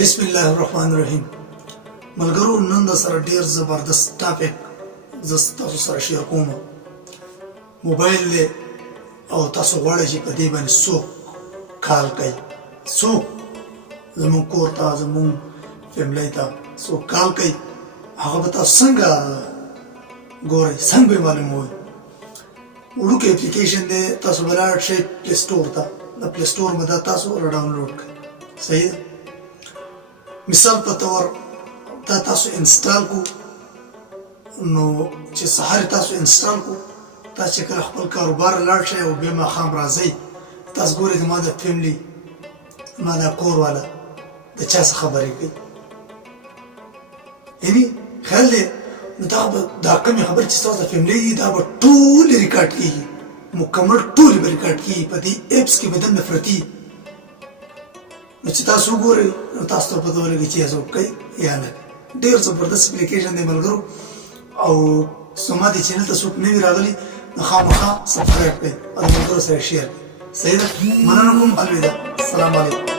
بسم الله الرحمن الرحیم. ملګرو نن د سره ډیر زبردست ټاپک زه تاسو سره شیر کوم. موبایل دی او تاسو غواړئ چې په دې باندې څوک کال کوي، څوک زموږ کور ته زموږ فیملی ته څوک کال کوي، هغه به تاسو څنګه ګورئ، څنګه به معلوموئ. وړوکی اپلیکیشن دی، تاسو به لاړ شئ پلی سټور ته، د پلی سټور به دا تاسو راډاونلوډ کړئ. صحیح ده؟ مثال په طور دا تاسو انسټال کو، نو چې سهار تاسو انسټال کو، تاسو چې کله خپل کاروبار لاړ شئ او بیا ماښام راځئ، تاسو ګورئ زما د فیملی، زما د کور والا د چا څه خبرې کوي، یعنې خیال دی نو دا کومې خبرې چې ستاسو د فیملی دي دا به ټولې ریکارډ کېږي، مکمل ټولې به ریکارډ کېږي، په دې ایپس کې به دننه پرتې. نو چې تاسو وګورئ نو تاسو ته پته ولګي چې څوک کوي یا نه. ډېر زبردست اپلیکیشن دی ملګرو، او زما دې چینل ته څوک نوي راغلي نو خامخا سبسکرایب کړئ او د ملګرو سره شیر کړئ. صحیح ده؟ مننه کوم. الوداع. السلام علیکم.